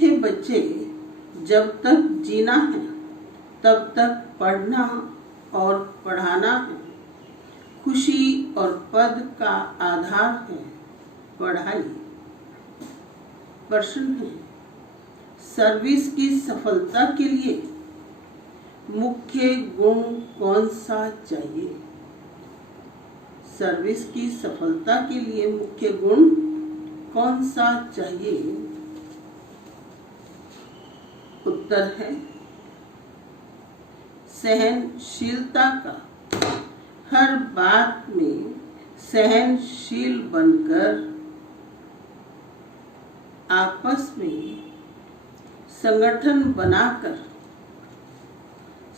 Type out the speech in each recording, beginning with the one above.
मीठे बच्चे, जब तक जीना है तब तक पढ़ना और पढ़ाना है। खुशी और पद का आधार है पढ़ाई। प्रश्न है, सर्विस की सफलता के लिए मुख्य गुण कौन सा चाहिए? सर्विस की सफलता के लिए मुख्य गुण कौन सा चाहिए? उत्तर है सहनशीलता का। हर बात में सहनशील बनकर आपस में संगठन बनाकर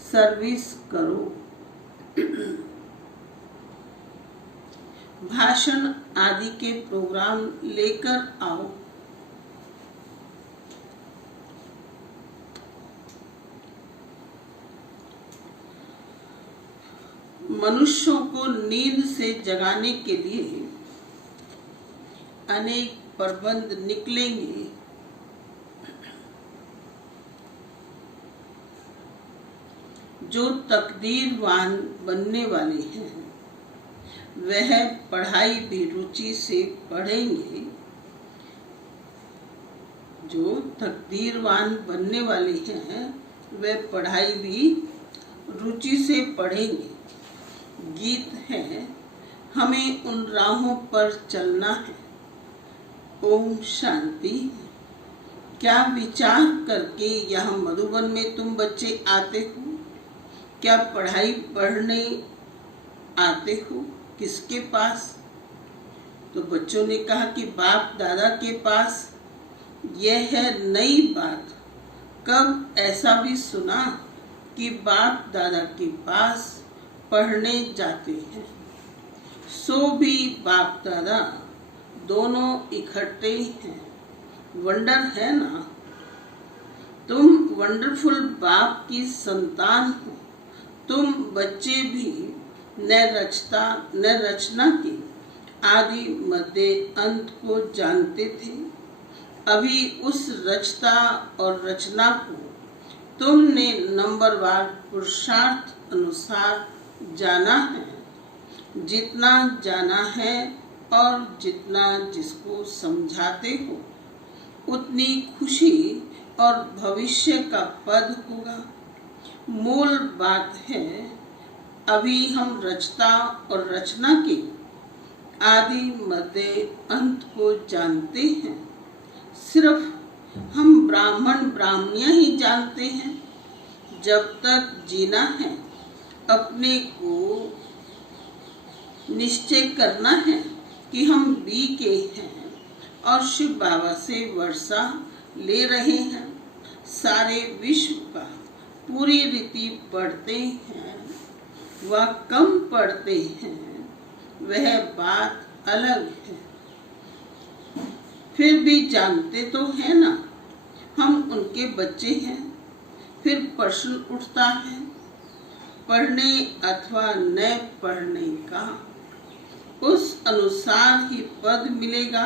सर्विस करो। भाषण आदि के प्रोग्राम लेकर आओ। मनुष्यों को नींद से जगाने के लिए अनेक प्रबंध निकलेंगे। जो तकदीरवान बनने वाले हैं वह पढ़ाई भी रुचि से पढ़ेंगे। जो तकदीरवान बनने वाले हैं वह पढ़ाई भी रुचि से पढ़ेंगे। गीत है, हमें उन राहों पर चलना है। ओम शांति। क्या विचार करके यहाँ मधुबन में तुम बच्चे आते हो? क्या पढ़ाई पढ़ने आते हो? किसके पास? तो बच्चों ने कहा कि बाप दादा के पास। यह है नई बात। कब ऐसा भी सुना कि बाप दादा के पास पढ़ने जाते हैं? सो भी बाप दादा दोनों इकट्ठे हैं। वंडर है ना? तुम वंडरफुल बाप की संतान हो। तुम बच्चे भी न रचना की आदि मध्य अंत को जानते थे। अभी उस रचता और रचना को तुमने नंबरवार पुरुषार्थ अनुसार जाना है। जितना जाना है और जितना जिसको समझाते हो उतनी खुशी और भविष्य का पद होगा। मूल बात है, अभी हम रचता और रचना के आदि मध्य अंत को जानते हैं। सिर्फ हम ब्राह्मण ब्राह्मणियां ही जानते हैं। जब तक जीना है अपने को निश्चय करना है कि हम बी के हैं और शिव बाबा से वर्षा ले रहे हैं। सारे विश्व का पूरी रीति पढ़ते हैं व कम पढ़ते हैं, वह बात अलग है। फिर भी जानते तो है ना, हम उनके बच्चे हैं। फिर प्रश्न उठता है पढ़ने अथवा न पढ़ने का। उस अनुसार ही पद मिलेगा।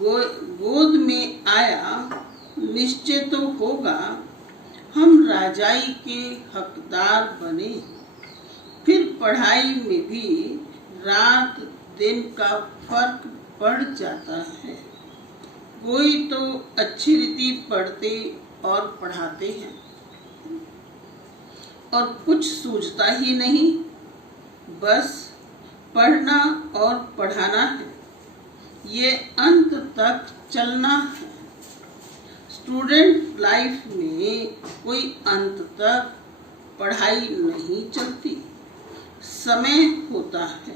गोद में आया निश्चय तो होगा हम राजाई के हकदार बने। फिर पढ़ाई में भी रात दिन का फर्क पड़ जाता है। कोई तो अच्छी रीति पढ़ते और पढ़ाते हैं और कुछ सूझता ही नहीं, बस पढ़ना और पढ़ाना है। ये अंत तक चलना है। स्टूडेंट लाइफ में कोई अंत तक पढ़ाई नहीं चलती। समय होता है।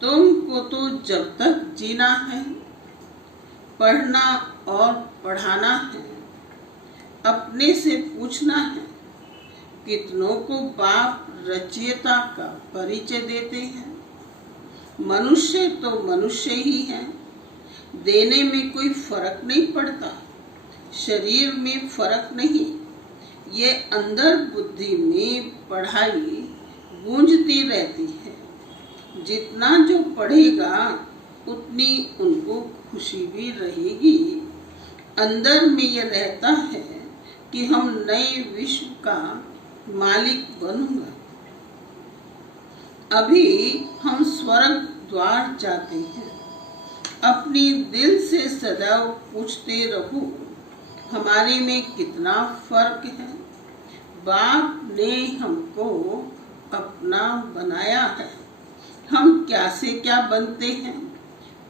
तुमको तो जब तक जीना है पढ़ना और पढ़ाना है। अपने से पूछना है, कितनों को बाप रचयिता का परिचय देते हैं? मनुष्य तो मनुष्य ही हैं। देने में कोई फर्क नहीं पड़ता। शरीर में फर्क नहीं। ये अंदर बुद्धि में पढ़ाई गूंजती रहती है। जितना जो पढ़ेगा उतनी उनको खुशी भी रहेगी अंदर में ये रहता है कि हम नए विश्व का मालिक बनूंगा। अभी हम स्वर्ग द्वार जाते हैं। अपनी दिल से सदैव पूछते रहो, हमारे में कितना फर्क है। बाप ने हमको अपना बनाया है। हम क्या से क्या बनते हैं,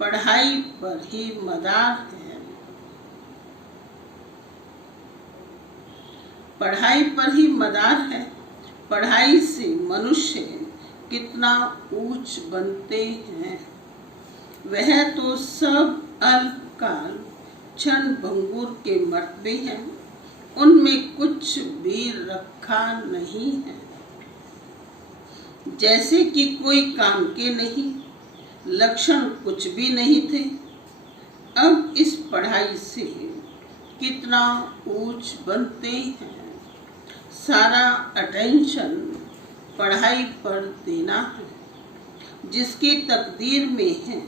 पढ़ाई पर ही मदार है। पढ़ाई पर ही मदार है। पढ़ाई से मनुष्य कितना ऊंच बनते हैं। वह तो सब अल्पकाल क्षण भंगुर के मर्तबे हैं, उनमें कुछ भी रखा नहीं है। जैसे कि कोई काम के नहीं, लक्षण कुछ भी नहीं थे। अब इस पढ़ाई से कितना ऊंच बनते हैं। सारा अटेंशन पढ़ाई पर देना है। जिसकी तकदीर में है,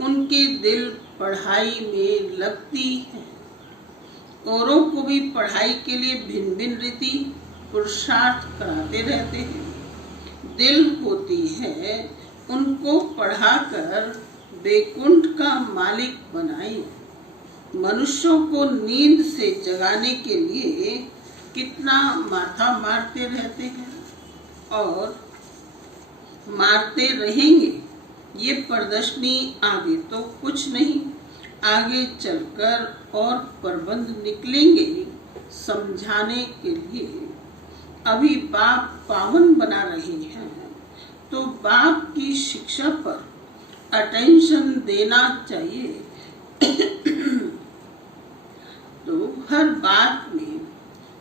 उनके दिल पढ़ाई में लगती है। औरों को भी पढ़ाई के लिए भिन्न भिन्न रीति पुरुषार्थ कराते रहते हैं। दिल होती है उनको पढ़ाकर बैकुंठ का मालिक बनाए। मनुष्यों को नींद से जगाने के लिए कितना माथा मारते रहते हैं और मारते रहेंगे। ये प्रदर्शनी आगे तो कुछ नहीं, आगे चलकर और प्रबंध निकलेंगे समझाने के लिए। अभी बाप पावन बना रहे हैं, तो बाप की शिक्षा पर अटेंशन देना चाहिए। तो हर बात में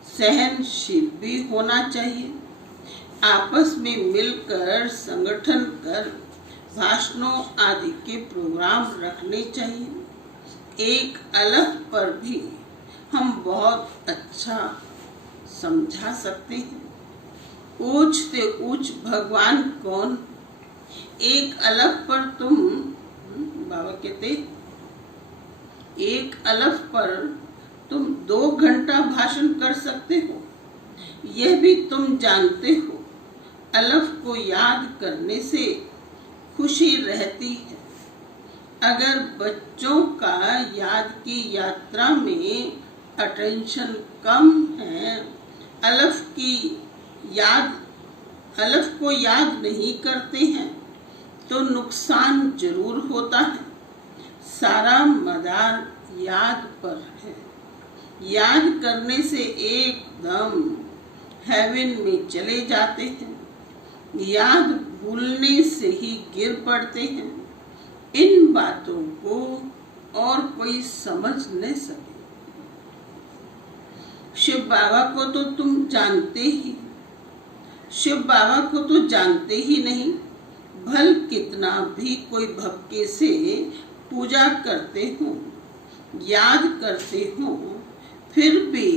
सहनशील भी होना चाहिए। आपस में मिलकर संगठन कर भाषणों आदि के प्रोग्राम रखने चाहिए। एक अलग पर भी हम बहुत अच्छा समझा सकते हैं। ऊंच से ऊंच भगवान कौन। एक अलग पर तुम बाबा कहते, एक अलग पर तुम 2 घंटा भाषण कर सकते हो। यह भी तुम जानते हो, अलफ को याद करने से खुशी रहती है। अगर बच्चों का याद की यात्रा में अटेंशन कम है, अलफ को याद नहीं करते हैं, तो नुकसान जरूर होता है। सारा मदार याद पर है। याद करने से एकदम हेवन में चले जाते हैं। याद भूलने से ही गिर पड़ते हैं। इन बातों को और कोई समझ न सके। शिव बाबा को तो तुम जानते ही, शिव बाबा को तो जानते ही नहीं। भल कितना भी कोई भक्ति से पूजा करते हो, याद करते हो, फिर भी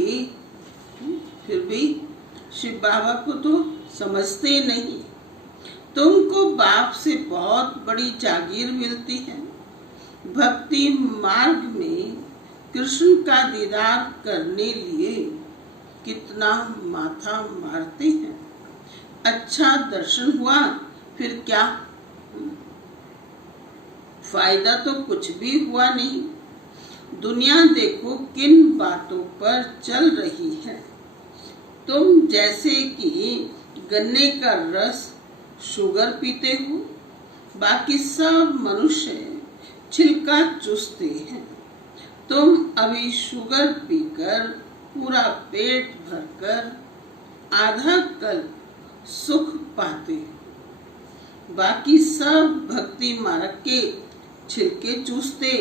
शिव बाबा को तो समझते नहीं। तुमको बाप से बहुत बड़ी जागीर मिलती है। भक्ति मार्ग में कृष्ण का दीदार करने लिए कितना माथा मारते हैं। अच्छा दर्शन हुआ, फिर क्या फायदा, तो कुछ भी हुआ नहीं। दुनिया देखो किन बातों पर चल रही है। तुम जैसे कि गन्ने का रस शुगर पीते हो, बाकी सब मनुष्य छिलका चूसते हैं। तुम अभी शुगर पीकर पूरा पेट भरकर आधा कल्प सुख पाते हो। बाकी सब भक्ति मार्ग के छिलके चूसते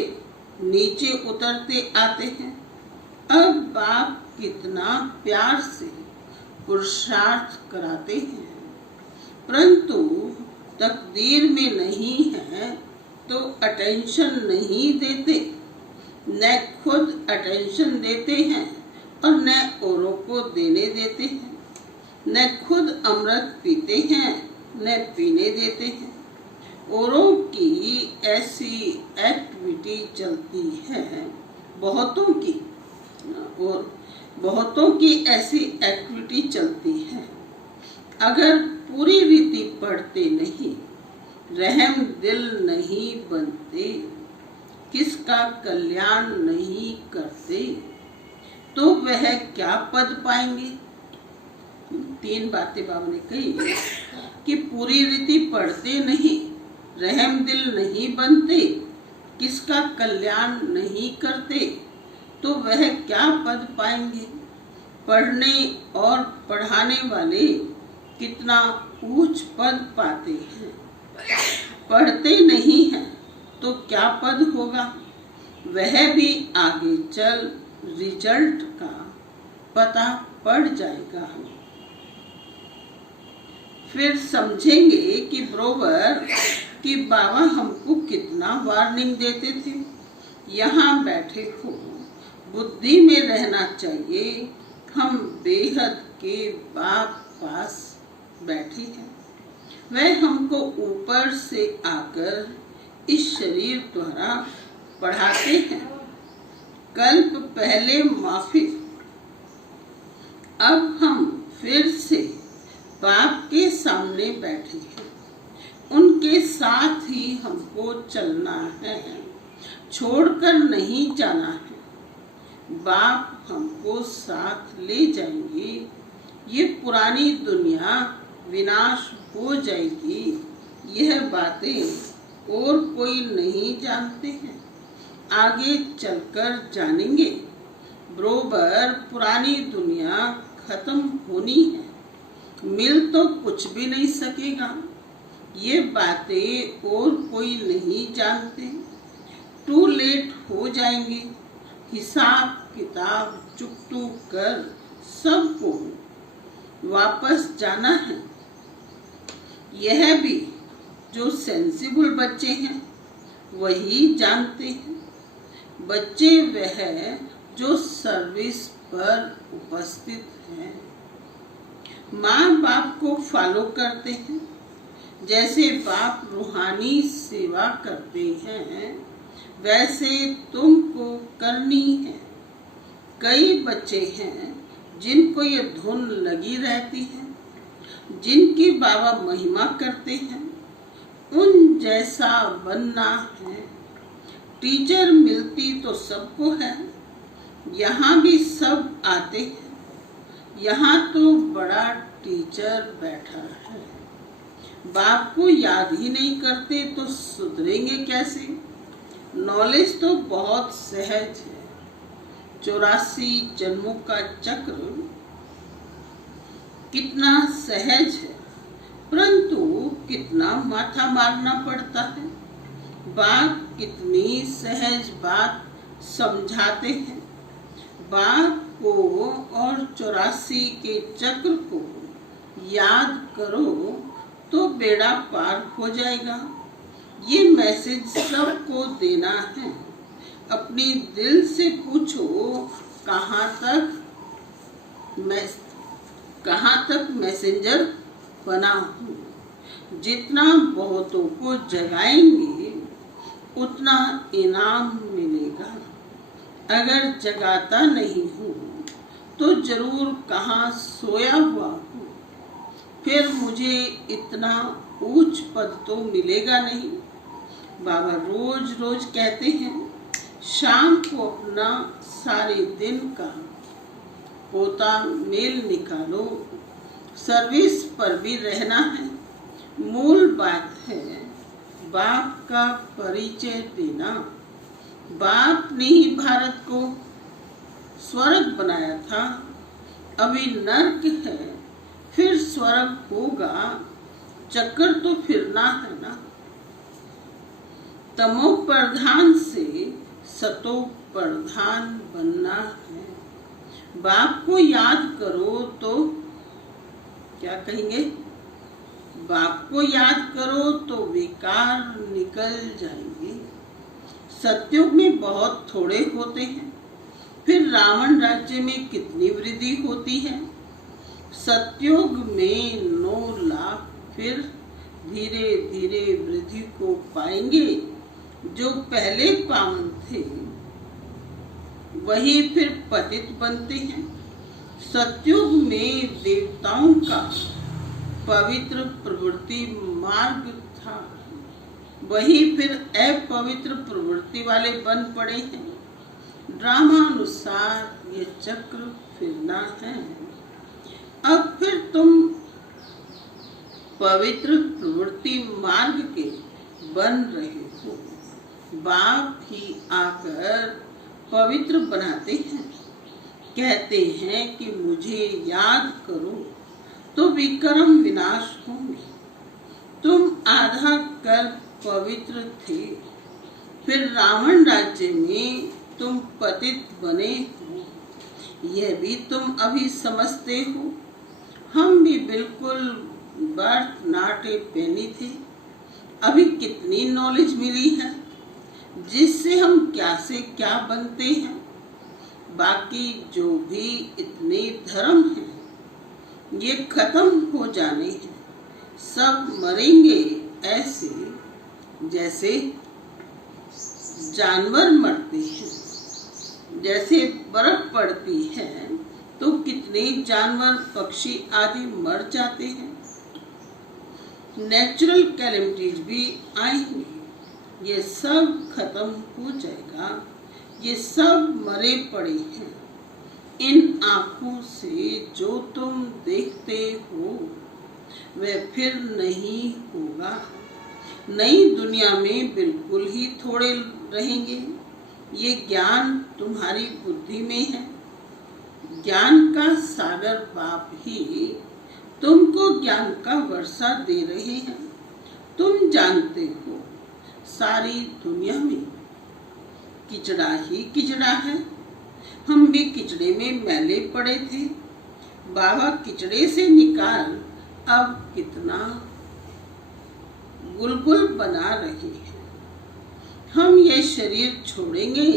नीचे उतरते आते हैं। अब बाप कितना प्यार से पुरुषार्थ कराते हैं, परंतु तकदीर में नहीं है तो अटेंशन नहीं देते। न खुद अटेंशन देते हैं और न औरों को देने देते हैं। न खुद अमृत पीते हैं न पीने देते हैं। औरों की ऐसी एक्टिविटी चलती है बहुतों की और बहुतों की ऐसी एक्टिविटी चलती है। अगर पूरी रीति पढ़ते नहीं, रहम दिल नहीं बनते, किसका कल्याण नहीं करते, तो वह क्या पद पाएंगे। 3 बातें बाबा ने कही कि पूरी रीति पढ़ते नहीं, रहम दिल नहीं बनते, किसका कल्याण नहीं करते, तो वह क्या पद पाएंगे। पढ़ने और पढ़ाने वाले कितना ऊंच पद पाते हैं, पढ़ते नहीं हैं तो क्या पद होगा, वह भी आगे चल रिजल्ट का पता पड़ जाएगा। फिर समझेंगे कि बरोबर कि बाबा हमको कितना वार्निंग देते थे। यहाँ बैठे हो, बुद्धि में रहना चाहिए हम बेहद के बाप पास बैठे हैं। वह हमको ऊपर से आकर इस शरीर द्वारा पढ़ाते हैं। कल्प पहले माफी, अब हम फिर से बाप के सामने बैठे हैं। उनके साथ ही हमको चलना है, छोड़कर नहीं जाना है। बाप हमको साथ ले जाएंगे। ये पुरानी दुनिया विनाश हो जाएगी, यह बातें और कोई नहीं जानते हैं। आगे चलकर जानेंगे। बरोबर पुरानी दुनिया खत्म होनी है, मिल तो कुछ भी नहीं सकेगा। ये बातें और कोई नहीं जानते। टू लेट हो जाएंगे। हिसाब किताब चुकतू कर सबको वापस जाना है। यह भी जो सेंसिबल बच्चे हैं वही जानते हैं। बच्चे वह जो सर्विस पर उपस्थित हैं, माँ बाप को फॉलो करते हैं। जैसे बाप रूहानी सेवा करते हैं वैसे तुमको करनी है। कई बच्चे हैं जिनको ये धुन लगी रहती है, जिनकी बाबा महिमा करते हैं, उन जैसा बनना है। टीचर मिलती तो सबको है, यहाँ भी सब आते हैं। यहाँ तो बड़ा टीचर बैठा है। बाप को याद ही नहीं करते तो सुधरेंगे कैसे। नॉलेज तो बहुत सहज है। 84 जन्मों का चक्र कितना सहज है, परंतु कितना माथा मारना पड़ता है। बाप कितनी सहज बात समझाते हैं। बाप को और 84 के चक्र को याद करो तो बेड़ा पार हो जाएगा। ये मैसेज सबको देना है। अपने दिल से पूछो कहाँ तक मैसेंजर बना हूँ। जितना बहुतों को जगाएंगे उतना इनाम मिलेगा। अगर जगाता नहीं हूँ तो जरूर कहाँ सोया हुआ हूँ, फिर मुझे इतना ऊंच पद तो मिलेगा नहीं। बाबा रोज रोज कहते हैं शाम को अपना सारे दिन का पोता मेल निकालो। सर्विस पर भी रहना है। मूल बात है बाप का परिचय देना। बाप ने ही भारत को स्वर्ग बनाया था। अभी नर्क है, फिर स्वर्ग होगा। चक्कर तो फिरना है ना। तमो प्रधान से सतो प्रधान बनना है। बाप को याद करो तो क्या कहेंगे, बाप को याद करो तो विकार निकल जाएंगे। सतयुग में बहुत थोड़े होते हैं, फिर रावण राज्य में कितनी वृद्धि होती है। सतयुग में 9 लाख, फिर धीरे धीरे वृद्धि को पाएंगे। जो पहले पावन थे वही फिर पतित बनते हैं। सतयुग में देवताओं का पवित्र प्रवृत्ति मार्ग था, वही फिर अपवित्र प्रवृत्ति वाले बन पड़े हैं। ड्रामानुसार ये चक्र फिरना है। अब फिर तुम पवित्र प्रवृत्ति मार्ग के बन रहे हो। बाप ही आकर पवित्र बनाते हैं, कहते हैं कि मुझे याद करो तो विक्रम विनाश होंगे। तुम आधा कल पवित्र थे, फिर रावण राज्य में तुम पतित बने हो, यह भी तुम अभी समझते हो। हम भी बिल्कुल बर्थ नाटे पैनी थे। अभी कितनी नॉलेज मिली है जिससे हम क्या से क्या बनते हैं। बाकी जो भी इतने धर्म हैं ये खत्म हो जाने हैं। सब मरेंगे ऐसे जैसे जानवर मरते हैं। जैसे बर्फ पड़ती है तो कितने जानवर पक्षी आदि मर जाते हैं। नेचुरल कैलेमिटीज भी आएंगे, ये सब खत्म हो जाएगा। ये सब मरे पड़े हैं। इन आँखों से जो तुम देखते हो वह फिर नहीं होगा। नई दुनिया में बिल्कुल ही थोड़े रहेंगे। ये ज्ञान तुम्हारी बुद्धि में है। ज्ञान का सागर बाप ही तुमको ज्ञान का वर्षा दे रहे हैं। तुम जानते हो सारी दुनिया में किचड़ा ही किचड़ा है। हम भी किचड़े में मैले पड़े थे। बाबा किचड़े से निकाल अब कितना गुलगुल बना रहे हैं। हम ये शरीर छोड़ेंगे,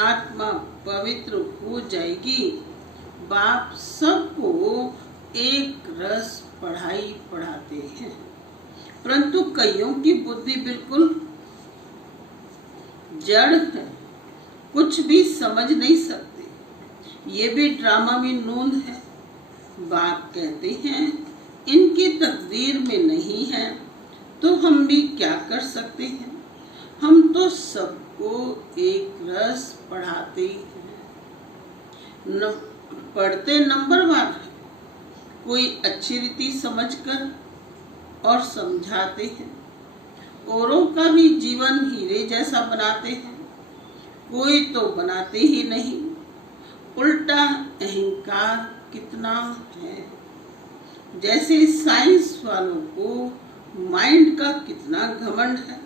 आत्मा पवित्र हो जाएगी। बाप सबको एक रस पढ़ाई पढ़ाते हैं, परंतु कईयों की बुद्धि बिल्कुल जड़ है, कुछ भी समझ नहीं सकते। ये भी ड्रामा में नूंद है। बाप कहते हैं इनकी तकदीर में नहीं है तो हम भी क्या कर सकते हैं। हम तो सबको एक रस पढ़ाते हैं। पढ़ते नंबरवार है। कोई अच्छी रीति समझकर और समझाते हैं। औरों का भी जीवन हीरे जैसा बनाते हैं। कोई तो बनाते ही नहीं। उल्टा अहंकार कितना है। जैसे साइंस वालों को माइंड का कितना घमंड है।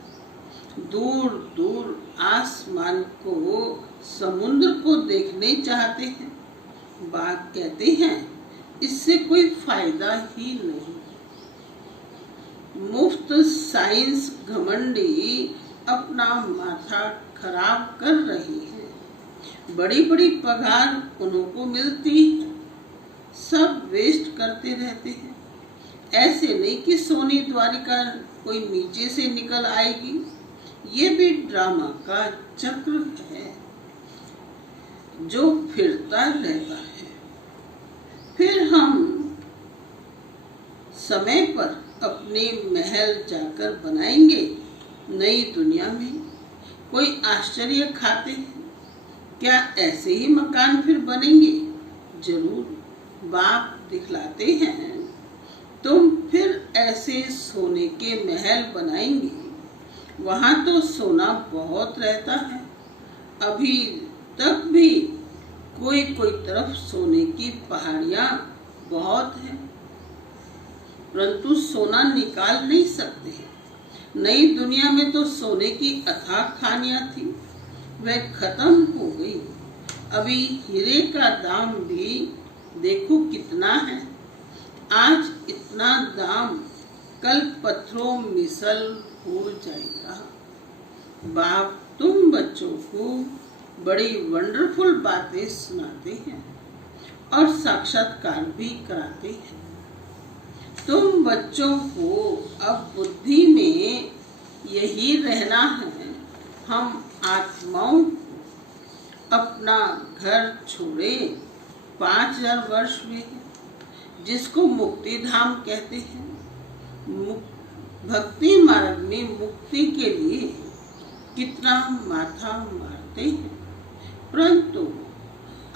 दूर दूर आसमान को, समुद्र को देखने चाहते हैं। बाप कहते हैं इससे कोई फायदा ही नहीं। मुफ्त साइंस घमंडी अपना माथा खराब कर रही है। बड़ी बड़ी पगार उन्हों को मिलती है, सब वेस्ट करते रहते हैं। ऐसे नहीं कि सोनी द्वारिका कोई नीचे से निकल आएगी। ये भी ड्रामा का चक्र है जो फिरता रहता है। फिर हम समय पर अपने महल जाकर बनाएंगे नई दुनिया में। कोई आश्चर्य खाते हैं क्या ऐसे ही मकान फिर बनेंगे? जरूर बाप दिखलाते हैं। तुम फिर ऐसे सोने के महल बनाएंगे। वहां तो सोना बहुत रहता है। अभी तक भी कोई कोई तरफ सोने की पहाड़ियां बहुत हैं, परंतु सोना निकाल नहीं सकते। नई दुनिया में तो सोने की अथाह खानियां थी, वह खत्म हो गई। अभी हीरे का दाम भी देखो कितना है। आज इतना दाम कल पत्थरों मिसल हो जाएगा। बाप तुम बच्चों को बड़ी वंडरफुल बातें सुनाते हैं और साक्षात्कार भी कराते हैं। तुम बच्चों को अब बुद्धि में यही रहना है। हम आत्माओं को अपना घर छोड़े 5000 वर्ष हुए, जिसको मुक्ति धाम कहते हैं। भक्ति मार्ग में मुक्ति के लिए कितना माथा मारते हैं, परंतु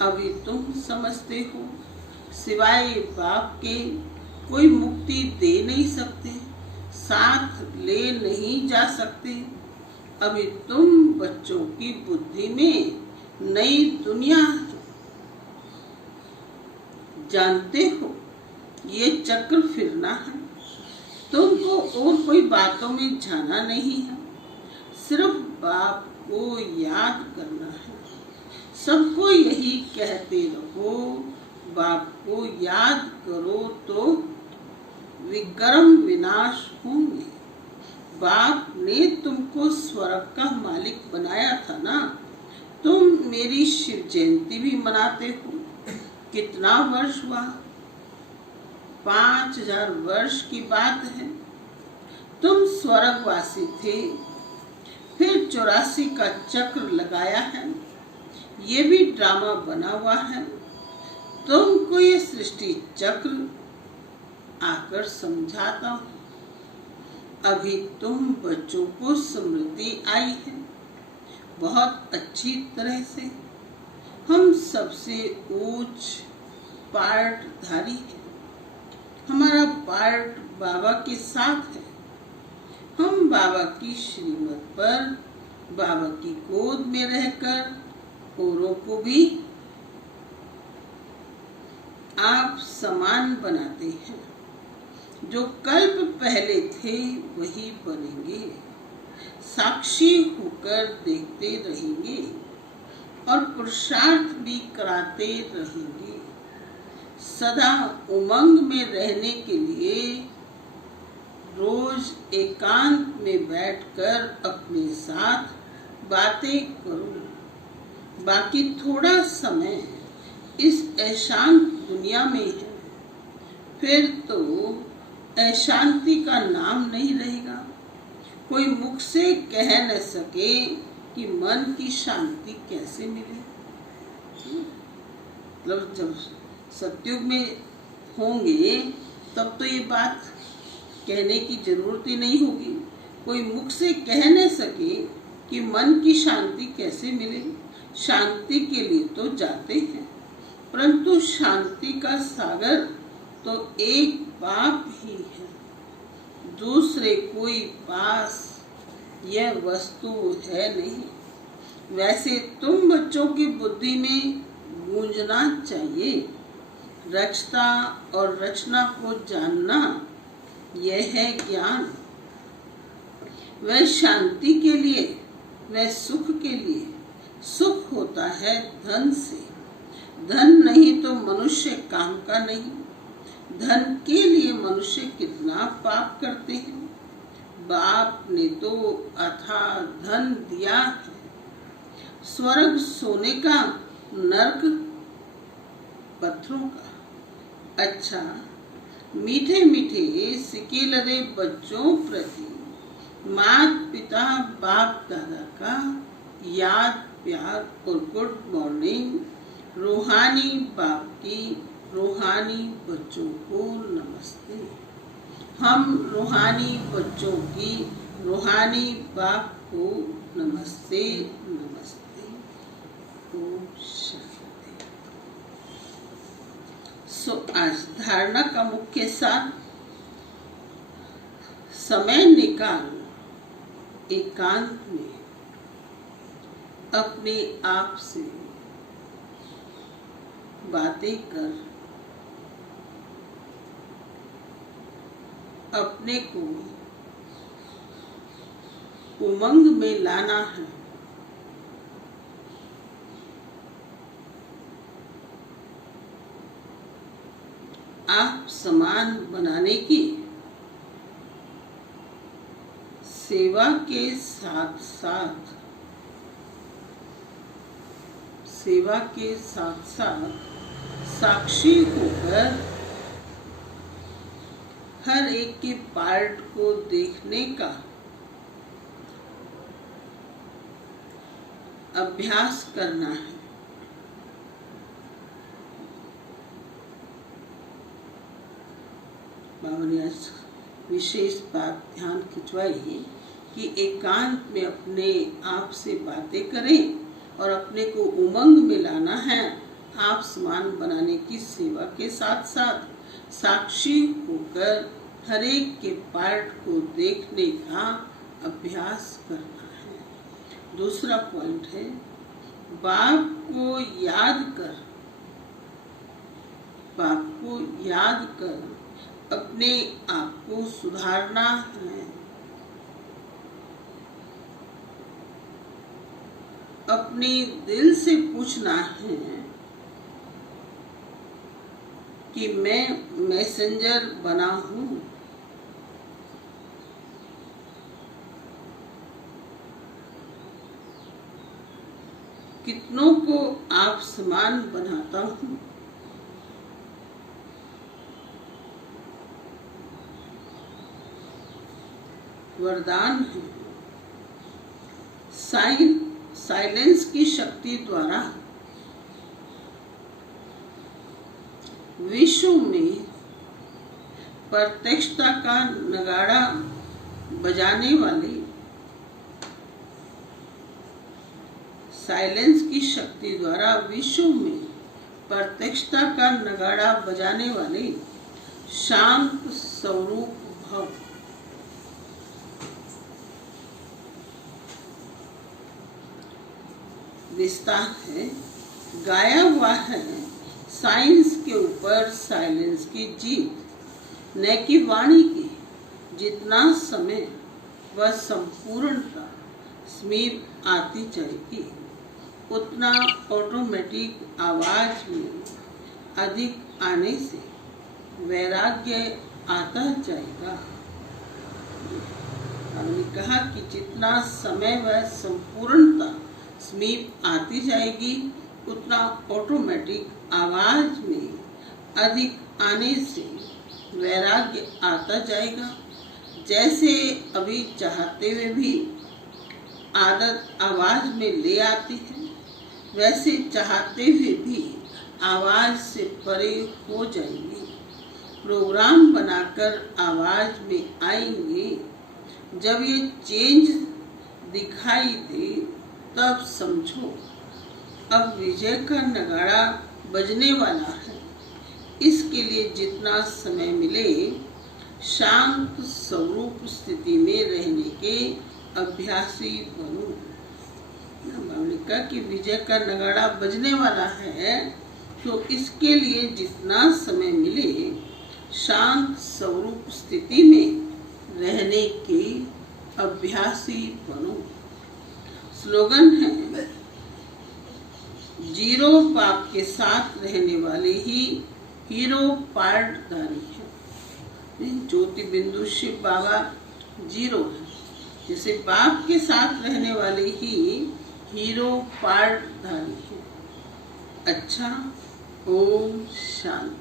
अभी तुम समझते हो सिवाय बाप के कोई मुक्ति दे नहीं सकते, साथ ले नहीं जा सकते। अभी तुम बच्चों की बुद्धि में नई दुनिया जानते हो, ये चक्र फिरना है। तुमको और कोई बातों में जाना नहीं है, सिर्फ बाप को याद करना है। सबको यही कहते रहो, बाप को याद करो तो विक्रम विनाश होंगे। बाप ने तुमको स्वर्ग का मालिक बनाया था ना। तुम मेरी शिव जयंती भी मनाते हो। कितना वर्ष हुआ? 5000 वर्ष की बात है। तुम स्वर्गवासी थे, फिर 84 का चक्र लगाया है। ये भी ड्रामा बना हुआ है। तुमको ये सृष्टि चक्र आकर समझाता हूँ। अभी तुम बच्चों को स्मृति आई है बहुत अच्छी तरह से। हम सबसे ऊंच पार्टधारी है। हमारा पार्ट बाबा के साथ है। हम बाबा की श्रीमत पर बाबा की गोद में रहकर औरों को भी आप समान बनाते हैं। जो कल्प पहले थे वही बनेंगे। साक्षी होकर देखते रहेंगे और पुरुषार्थ भी कराते रहेंगे। सदा उमंग में रहने के लिए रोज एकांत में बैठकर अपने साथ बातें करो। बाकी थोड़ा समय इस अशांत दुनिया में है, फिर तो अशांति का नाम नहीं रहेगा। कोई मुख से कह न सके कि मन की शांति कैसे मिले। मतलब जब सतयुग में होंगे तब तो ये बात कहने की जरूरत ही नहीं होगी। कोई मुख से कह न सके कि मन की शांति कैसे मिले। शांति के लिए तो जाते हैं, परंतु शांति का सागर तो एक बाप ही है। दूसरे कोई पास यह वस्तु है नहीं। वैसे तुम बच्चों की बुद्धि में गूंजना चाहिए। रचता और रचना को जानना यह है ज्ञान। वह शांति के लिए, वह सुख के लिए। सुख होता है धन से। धन नहीं तो मनुष्य काम का नहीं। धन के लिए मनुष्य कितना पाप करते हैं। बाप ने तो अथाह धन दिया है। स्वर्ग सोने का, नरक पत्थरों का। अच्छा, मीठे मीठे सिके लदे बच्चों प्रति माता पिता बाप दादा का याद प्यार और गुड मॉर्निंग। रूहानी बाप की रूहानी बच्चों को नमस्ते। हम रूहानी बच्चों की रूहानी बाप को नमस्ते नमस्ते। ओम शांति। आज धारणा का मुख्य सार, समय निकाल एकांत में अपने आप से बातें कर अपने को उमंग में लाना है। आप समान बनाने की सेवा के साथ साथ साक्षी होकर हर एक के पार्ट को देखने का अभ्यास करना है। बाबा ने आज विशेष बात ध्यान खिंचवाई कि एकांत में अपने आप से बातें करें और अपने को उमंग में लाना है। आप समान बनाने की सेवा के साथ साथ साक्षी होकर हर एक के पार्ट को देखने का अभ्यास करना है। दूसरा पॉइंट है, बाप को याद कर अपने आप को सुधारना है। अपने दिल से पूछना है कि मैं मैसेंजर बना हूं। कितनों को आप समान बनाता हूं। वरदान है, साइलेंस की शक्ति द्वारा विश्व में प्रत्यक्षता का नगाड़ा बजाने वाले, साइलेंस की शक्ति द्वारा विश्व में प्रत्यक्षता का नगाड़ा बजाने वाले शांत स्वरूप भव। विस्तार है, गाया हुआ है साइंस के ऊपर साइलेंस की जीत, न कि वाणी की। जितना समय व संपूर्णता समीप आती जाएगी उतना ऑटोमेटिक आवाज में अधिक आने से वैराग्य आता जाएगा। हमने कहा कि जितना समय व संपूर्णता समीप आती जाएगी उतना ऑटोमेटिक आवाज में अधिक आने से वैराग्य आता जाएगा। जैसे अभी चाहते हुए भी आदत आवाज में ले आती है, वैसे चाहते हुए भी आवाज से परे हो जाएंगे। प्रोग्राम बनाकर आवाज में आएंगे। जब ये चेंज दिखाई दे तब समझो अब विजय का नगाड़ा बजने वाला है। इसके लिए जितना समय मिले शांत स्वरूप स्थिति में रहने के अभ्यासी बनो। हमने कहा कि विजय का नगाड़ा बजने वाला है, तो इसके लिए जितना समय मिले शांत स्वरूप स्थिति में रहने के अभ्यासी बनो। स्लोगन है, जीरो बाप के साथ रहने वाले ही हीरो पार्टधारी है। ज्योति बिंदु शिव बाबा जीरो है, जैसे बाप के साथ रहने वाले ही हीरो पार्टधारी है। अच्छा, ओम शांति।